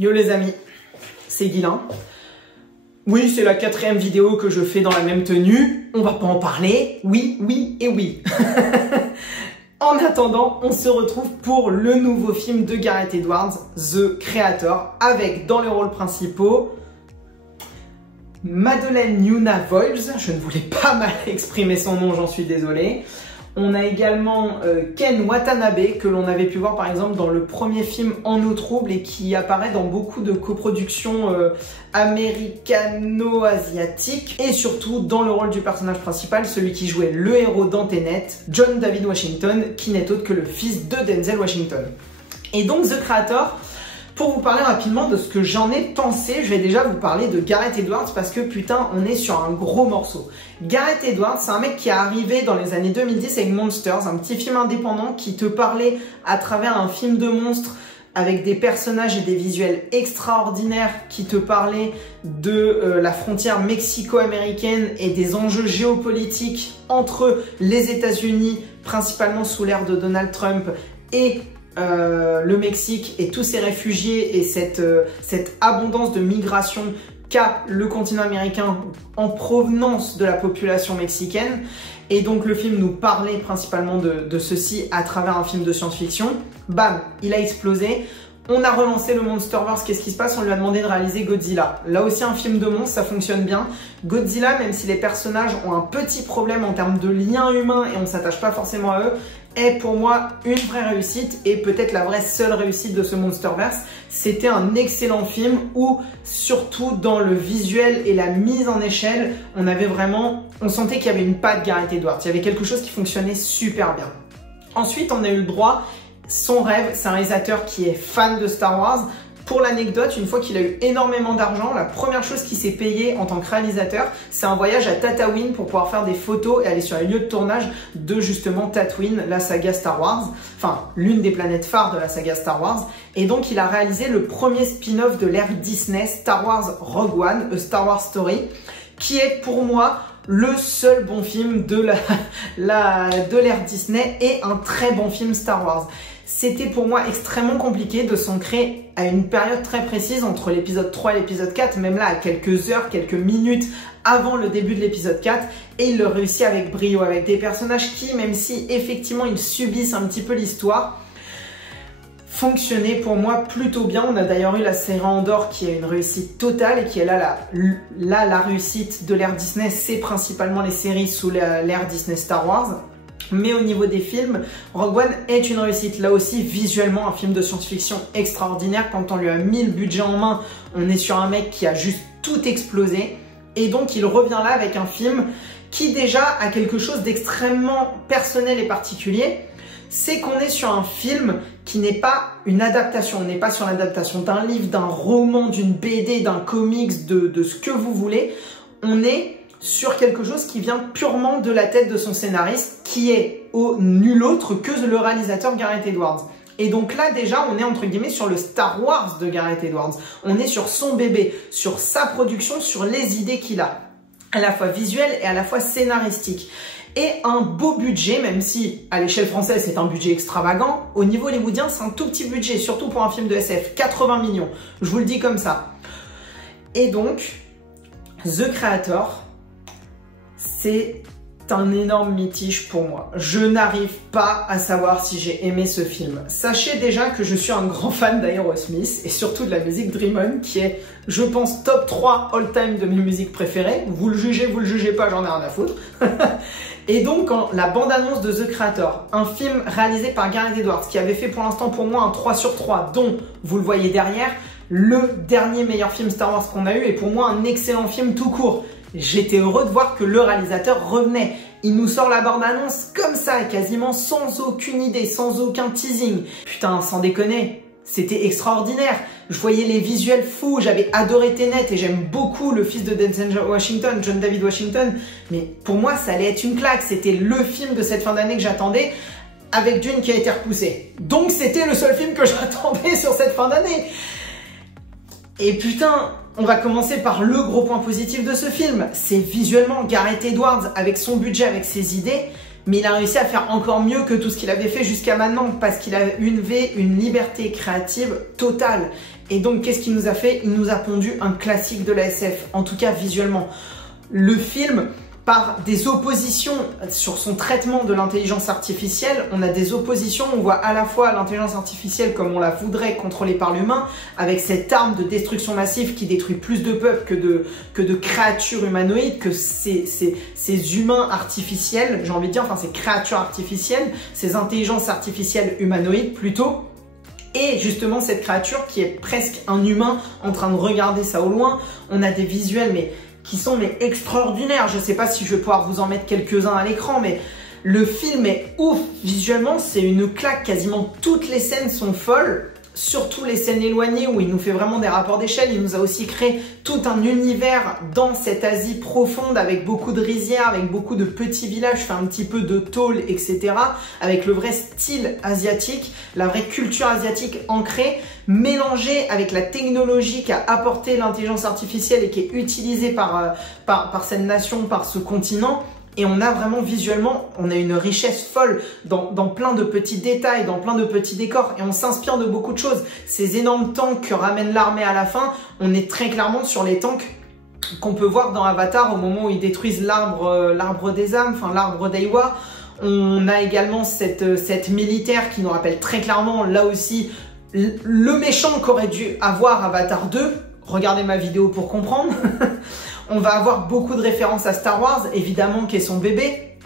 Yo les amis, c'est Guilain. Oui, c'est la 4e vidéo que je fais dans la même tenue. On va pas en parler. Oui, oui et oui. En attendant, on se retrouve pour le nouveau film de Gareth Edwards, The Creator, avec dans les rôles principaux Madeleine Yuna Voiles, je ne voulais pas mal exprimer son nom, j'en suis désolé. On a également Ken Watanabe, que l'on avait pu voir par exemple dans le premier film En eau trouble et qui apparaît dans beaucoup de coproductions américano-asiatiques. Et surtout dans le rôle du personnage principal, celui qui jouait le héros d'Antenet, John David Washington, qui n'est autre que le fils de Denzel Washington. Et donc The Creator, pour vous parler rapidement de ce que j'en ai pensé, je vais déjà vous parler de Gareth Edwards parce que putain, on est sur un gros morceau. Gareth Edwards, c'est un mec qui est arrivé dans les années 2010 avec Monsters, un petit film indépendant qui te parlait à travers un film de monstres avec des personnages et des visuels extraordinaires qui te parlaient de la frontière mexico-américaine et des enjeux géopolitiques entre les États-Unis, principalement sous l'ère de Donald Trump, et le Mexique et tous ces réfugiés et cette abondance de migration qu'a le continent américain en provenance de la population mexicaine. Et donc le film nous parlait principalement de ceci à travers un film de science-fiction. Bam, il a explosé. On a relancé le Monsterverse, qu'est-ce qui se passe? On lui a demandé de réaliser Godzilla. Là aussi un film de monstre, ça fonctionne bien. Godzilla, même si les personnages ont un petit problème en termes de lien humain et on ne s'attache pas forcément à eux, est pour moi une vraie réussite et peut-être la vraie seule réussite de ce Monsterverse. C'était un excellent film où, surtout dans le visuel et la mise en échelle, on sentait qu'il y avait une patte Gareth Edwards. Il y avait quelque chose qui fonctionnait super bien. Ensuite, on a eu le droit. Son rêve, c'est un réalisateur qui est fan de Star Wars. Pour l'anecdote, une fois qu'il a eu énormément d'argent, la première chose qu'il s'est payé en tant que réalisateur, c'est un voyage à Tatooine pour pouvoir faire des photos et aller sur les lieux de tournage de justement Tatooine, la saga Star Wars, enfin l'une des planètes phares de la saga Star Wars. Et donc il a réalisé le premier spin-off de l'ère Disney, Star Wars Rogue One, A Star Wars Story, qui est pour moi le seul bon film de l'ère Disney et un très bon film Star Wars. C'était pour moi extrêmement compliqué de s'ancrer à une période très précise entre l'épisode 3 et l'épisode 4, même là à quelques heures, quelques minutes avant le début de l'épisode 4, et il le réussit avec brio, avec des personnages qui, même si effectivement ils subissent un petit peu l'histoire, fonctionnait pour moi plutôt bien. On a d'ailleurs eu la série Andor qui est une réussite totale et qui est là la réussite de l'ère Disney, c'est principalement les séries sous l'ère Disney Star Wars. Mais au niveau des films, Rogue One est une réussite. Là aussi, visuellement, un film de science-fiction extraordinaire. Quand on lui a mis le budget en main, on est sur un mec qui a juste tout explosé. Et donc, il revient là avec un film qui déjà a quelque chose d'extrêmement personnel et particulier. C'est qu'on est sur un film qui n'est pas une adaptation. On n'est pas sur l'adaptation d'un livre, d'un roman, d'une BD, d'un comics, de ce que vous voulez. On est sur quelque chose qui vient purement de la tête de son scénariste, qui est nul autre que le réalisateur Gareth Edwards. Et donc là déjà on est entre guillemets sur le Star Wars de Gareth Edwards. On est sur son bébé, sur sa production, sur les idées qu'il a, à la fois visuelles et à la fois scénaristiques. Et un beau budget, même si à l'échelle française c'est un budget extravagant, au niveau hollywoodien c'est un tout petit budget, surtout pour un film de SF, 80 millions, je vous le dis comme ça. Et donc, The Creator, c'est un énorme mitige pour moi. Je n'arrive pas à savoir si j'ai aimé ce film. Sachez déjà que je suis un grand fan d'Aerosmith et surtout de la musique Dream On, qui est, je pense, top 3 all-time de mes musiques préférées. Vous le jugez pas, j'en ai rien à foutre. Et donc, quand la bande-annonce de The Creator, un film réalisé par Gareth Edwards, qui avait fait pour l'instant pour moi un 3 sur 3, dont, vous le voyez derrière, le dernier meilleur film Star Wars qu'on a eu, et pour moi un excellent film tout court. J'étais heureux de voir que le réalisateur revenait. Il nous sort la bande-annonce comme ça, quasiment sans aucune idée, sans aucun teasing. Putain, sans déconner, c'était extraordinaire. Je voyais les visuels fous, j'avais adoré Tenet et j'aime beaucoup le fils de Denzel Washington, John David Washington. Mais pour moi, ça allait être une claque. C'était le film de cette fin d'année que j'attendais, avec Dune qui a été repoussé. Donc c'était le seul film que j'attendais sur cette fin d'année. Et putain, on va commencer par le gros point positif de ce film. C'est visuellement Gareth Edwards, avec son budget, avec ses idées, mais il a réussi à faire encore mieux que tout ce qu'il avait fait jusqu'à maintenant, parce qu'il a une liberté créative totale. Et donc qu'est-ce qu'il nous a fait? Il nous a pondu un classique de la SF, en tout cas visuellement. Le film, par des oppositions sur son traitement de l'intelligence artificielle, on a des oppositions, on voit à la fois l'intelligence artificielle comme on la voudrait contrôlée par l'humain, avec cette arme de destruction massive qui détruit plus de peuples que de créatures humanoïdes, que ces humains artificiels, j'ai envie de dire, enfin ces créatures artificielles, ces intelligences artificielles humanoïdes plutôt. Et justement cette créature qui est presque un humain en train de regarder ça au loin. On a des visuels qui sont extraordinaires. Je sais pas si je vais pouvoir vous en mettre quelques-uns à l'écran, mais le film est ouf. Visuellement, c'est une claque. Quasiment toutes les scènes sont folles. Surtout les scènes éloignées où il nous fait vraiment des rapports d'échelle. Il nous a aussi créé tout un univers dans cette Asie profonde avec beaucoup de rizières, avec beaucoup de petits villages, fait un petit peu de tôle, etc. Avec le vrai style asiatique, la vraie culture asiatique ancrée, mélangée avec la technologie qu'a apporté l'intelligence artificielle et qui est utilisée par cette nation, par ce continent. Et on a vraiment visuellement, on a une richesse folle dans plein de petits détails, dans plein de petits décors. Et on s'inspire de beaucoup de choses. Ces énormes tanks que ramène l'armée à la fin, on est très clairement sur les tanks qu'on peut voir dans Avatar au moment où ils détruisent l'arbre des âmes, enfin l'arbre d'Eiwa. On a également cette militaire qui nous rappelle très clairement, là aussi, le méchant qu'aurait dû avoir Avatar 2. Regardez ma vidéo pour comprendre. On va avoir beaucoup de références à Star Wars, évidemment, qui est son bébé.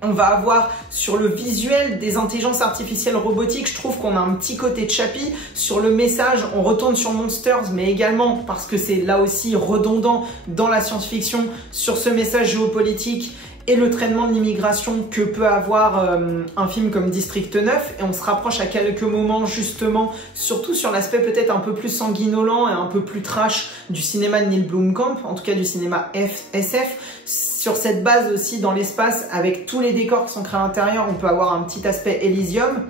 On va avoir sur le visuel des intelligences artificielles robotiques, je trouve qu'on a un petit côté de Chappie. Sur le message, on retourne sur Monsters, mais également parce que c'est là aussi redondant dans la science-fiction, sur ce message géopolitique et le traitement de l'immigration que peut avoir un film comme District 9. Et on se rapproche à quelques moments justement, surtout sur l'aspect peut-être un peu plus sanguinolent et un peu plus trash du cinéma de Neil Blomkamp, en tout cas du cinéma SF. Sur cette base aussi dans l'espace, avec tous les décors qui sont créés à l'intérieur, on peut avoir un petit aspect Elysium.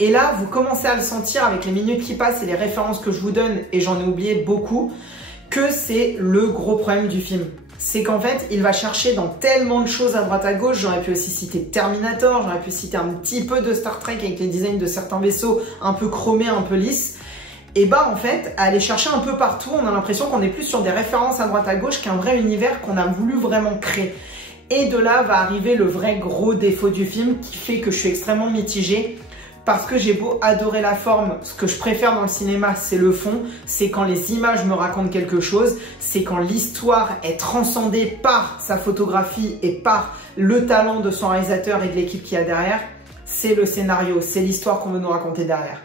Et là, vous commencez à le sentir avec les minutes qui passent et les références que je vous donne, et j'en ai oublié beaucoup, que c'est le gros problème du film. C'est qu'en fait, il va chercher dans tellement de choses à droite à gauche. J'aurais pu aussi citer Terminator, j'aurais pu citer un petit peu de Star Trek avec les designs de certains vaisseaux un peu chromés, un peu lisses. Et bah en fait, à aller chercher un peu partout, on a l'impression qu'on est plus sur des références à droite à gauche qu'un vrai univers qu'on a voulu vraiment créer. Et de là va arriver le vrai gros défaut du film qui fait que je suis extrêmement mitigée. Parce que j'ai beau adorer la forme, ce que je préfère dans le cinéma, c'est le fond. C'est quand les images me racontent quelque chose. C'est quand l'histoire est transcendée par sa photographie et par le talent de son réalisateur et de l'équipe qu'il y a derrière. C'est le scénario, c'est l'histoire qu'on veut nous raconter derrière.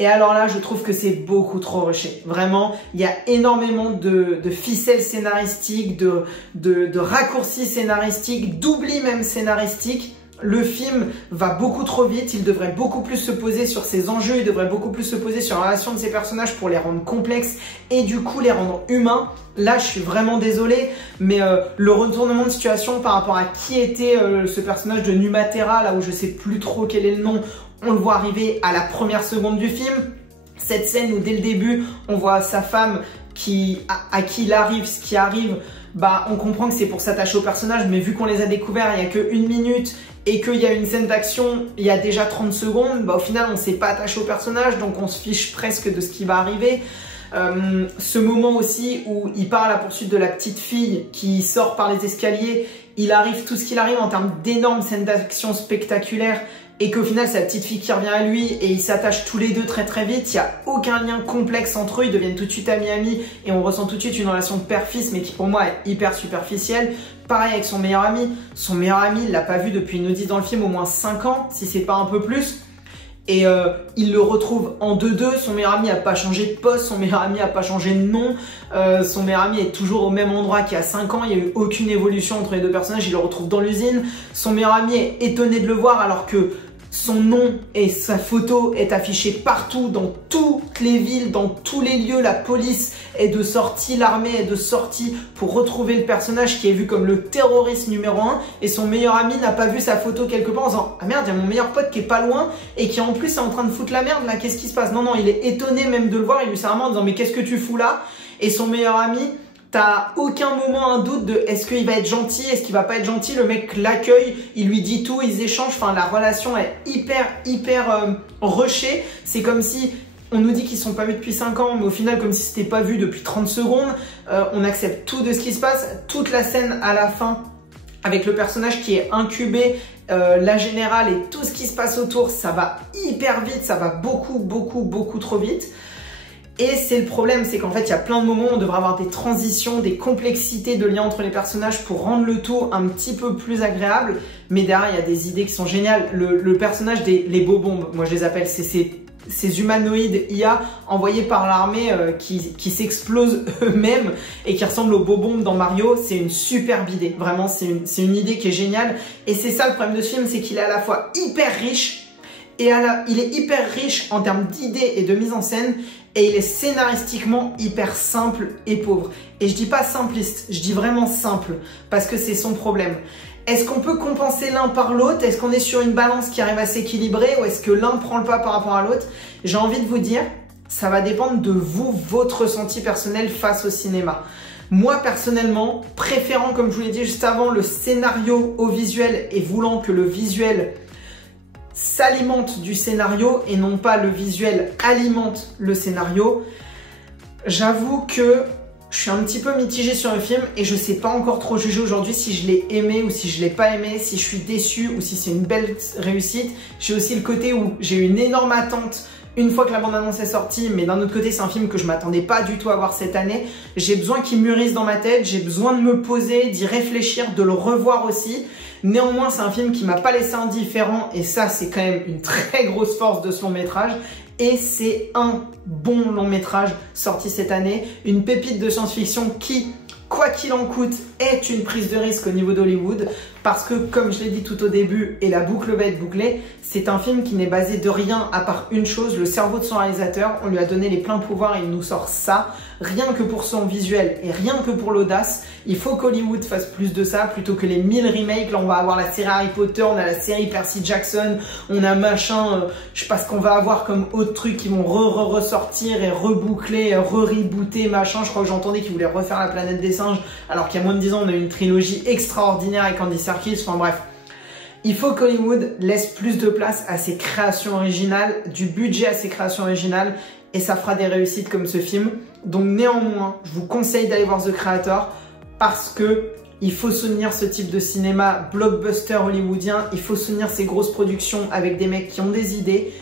Et alors là, je trouve que c'est beaucoup trop rushé. Vraiment, il y a énormément de ficelles scénaristiques, de raccourcis scénaristiques, d'oublis même scénaristiques. Le film va beaucoup trop vite, il devrait beaucoup plus se poser sur ses enjeux, il devrait beaucoup plus se poser sur la relation de ses personnages pour les rendre complexes et du coup les rendre humains. Là, je suis vraiment désolée, mais le retournement de situation par rapport à qui était ce personnage de Numatera, là où je sais plus trop quel est le nom, on le voit arriver à la première seconde du film. Cette scène où dès le début, on voit sa femme à qui il arrive ce qui arrive, bah on comprend que c'est pour s'attacher au personnage, mais vu qu'on les a découverts il n'y a que 1 minute et qu'il y a une scène d'action il y a déjà 30 secondes, bah au final on s'est pas attaché au personnage, donc on se fiche presque de ce qui va arriver. Ce moment aussi où il part à la poursuite de la petite fille qui sort par les escaliers, il arrive tout ce qu'il arrive en termes d'énormes scènes d'action spectaculaires, et qu'au final c'est la petite fille qui revient à lui et ils s'attachent tous les deux très très vite, il n'y a aucun lien complexe entre eux, ils deviennent tout de suite amis et on ressent tout de suite une relation de père-fils mais qui pour moi est hyper superficielle. Pareil avec son meilleur ami, il l'a pas vu depuis, il nous dit dans le film, au moins 5 ans, si c'est pas un peu plus. Et il le retrouve en 2-2, son meilleur ami a pas changé de poste, son meilleur ami a pas changé de nom, son meilleur ami est toujours au même endroit qu'il y a 5 ans, il n'y a eu aucune évolution entre les deux personnages, il le retrouve dans l'usine, son meilleur ami est étonné de le voir alors que son nom et sa photo est affichée partout, dans toutes les villes, dans tous les lieux. La police est de sortie, l'armée est de sortie pour retrouver le personnage qui est vu comme le terroriste numéro 1. Et son meilleur ami n'a pas vu sa photo quelque part en disant « Ah merde, il y a mon meilleur pote qui est pas loin et qui en plus est en train de foutre la merde là, qu'est-ce qui se passe ?» Non, non, il est étonné même de le voir, il lui serre la main en disant « Mais qu'est-ce que tu fous là ?» Et son meilleur ami... T'as aucun moment un doute de est-ce qu'il va être gentil, est-ce qu'il va pas être gentil, le mec l'accueille, il lui dit tout, ils échangent, enfin la relation est hyper rushée, c'est comme si On nous dit qu'ils sont pas vus depuis 5 ans, mais au final, comme si c'était pas vu depuis 30 secondes, on accepte tout de ce qui se passe. Toute la scène à la fin, avec le personnage qui est incubé, la générale et tout ce qui se passe autour, ça va hyper vite, ça va beaucoup trop vite. Et c'est le problème, c'est qu'en fait, il y a plein de moments où on devrait avoir des transitions, des complexités de liens entre les personnages pour rendre le tout un petit peu plus agréable. Mais derrière, il y a des idées qui sont géniales. Le personnage les Bobombes, moi je les appelle, c'est ces humanoïdes IA envoyés par l'armée qui s'explosent eux-mêmes et qui ressemblent aux Bobombes dans Mario. C'est une superbe idée, vraiment, c'est une idée qui est géniale. Et c'est ça le problème de ce film, c'est qu'il est à la fois hyper riche, et il est hyper riche en termes d'idées et de mise en scène, et il est scénaristiquement hyper simple et pauvre. Et je dis pas simpliste, je dis vraiment simple, parce que c'est son problème. Est-ce qu'on peut compenser l'un par l'autre? Est-ce qu'on est sur une balance qui arrive à s'équilibrer, ou est-ce que l'un prend le pas par rapport à l'autre? J'ai envie de vous dire, ça va dépendre de vous, votre ressenti personnel face au cinéma. Moi, personnellement, préférant, comme je vous l'ai dit juste avant, le scénario au visuel et voulant que le visuel s'alimente du scénario et non pas le visuel alimente le scénario, j'avoue que je suis un petit peu mitigée sur le film et je sais pas encore trop juger aujourd'hui si je l'ai aimé ou si je l'ai pas aimé, si je suis déçue ou si c'est une belle réussite. J'ai aussi le côté où j'ai eu une énorme attente une fois que la bande-annonce est sortie, mais d'un autre côté, c'est un film que je m'attendais pas du tout à voir cette année. J'ai besoin qu'il mûrisse dans ma tête, j'ai besoin de me poser, d'y réfléchir, de le revoir aussi. Néanmoins, c'est un film qui m'a pas laissé indifférent et ça, c'est quand même une très grosse force de ce long métrage. Et c'est un bon long métrage sorti cette année, une pépite de science-fiction qui, quoi qu'il en coûte, est une prise de risque au niveau d'Hollywood, parce que, comme je l'ai dit tout au début, et la boucle va être bouclée, c'est un film qui n'est basé de rien à part une chose, le cerveau de son réalisateur. On lui a donné les pleins pouvoirs et il nous sort ça, rien que pour son visuel et rien que pour l'audace. Il faut qu'Hollywood fasse plus de ça, plutôt que les 1000 remakes. Là, on va avoir la série Harry Potter, on a la série Percy Jackson, on a machin, je sais pas ce qu'on va avoir comme autre truc qui vont ressortir et reboucler, rebooter, machin. Je crois que j'entendais qu'ils voulaient refaire la planète des singes, alors qu'il y a moins de 10 ans, on a eu une trilogie extraordinaire avec Andy Serkis. Enfin bref, il faut qu'Hollywood laisse plus de place à ses créations originales, du budget à ses créations originales, et ça fera des réussites comme ce film. Donc néanmoins, je vous conseille d'aller voir The Creator, parce que il faut soutenir ce type de cinéma blockbuster hollywoodien, il faut soutenir ces grosses productions avec des mecs qui ont des idées,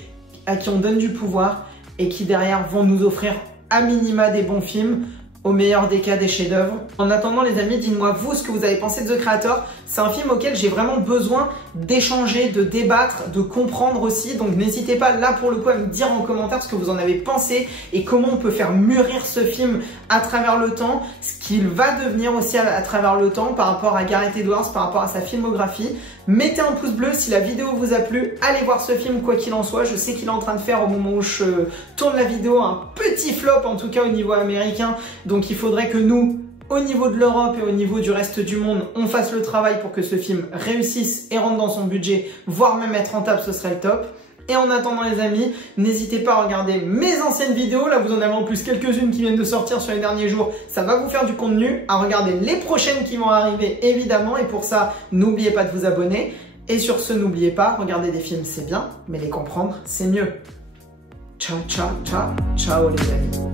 à qui on donne du pouvoir, et qui derrière vont nous offrir à minima des bons films, au meilleur des cas des chefs-d'œuvre. En attendant les amis, dites-moi vous ce que vous avez pensé de The Creator. C'est un film auquel j'ai vraiment besoin d'échanger, de débattre, de comprendre aussi. Donc n'hésitez pas là pour le coup à me dire en commentaire ce que vous en avez pensé et comment on peut faire mûrir ce film à travers le temps, ce qu'il va devenir aussi à travers le temps par rapport à Gareth Edwards, par rapport à sa filmographie. Mettez un pouce bleu si la vidéo vous a plu, allez voir ce film quoi qu'il en soit. Je sais qu'il est en train de faire, au moment où je tourne la vidéo, un petit flop en tout cas au niveau américain. Donc il faudrait que nous, au niveau de l'Europe et au niveau du reste du monde, on fasse le travail pour que ce film réussisse et rentre dans son budget, voire même être rentable, ce serait le top. Et en attendant les amis, n'hésitez pas à regarder mes anciennes vidéos, là vous en avez en plus quelques-unes qui viennent de sortir sur les derniers jours, ça va vous faire du contenu, à regarder les prochaines qui vont arriver évidemment, et pour ça, n'oubliez pas de vous abonner. Et sur ce, n'oubliez pas, regarder des films c'est bien, mais les comprendre c'est mieux. Ciao, ciao, ciao, ciao les amis.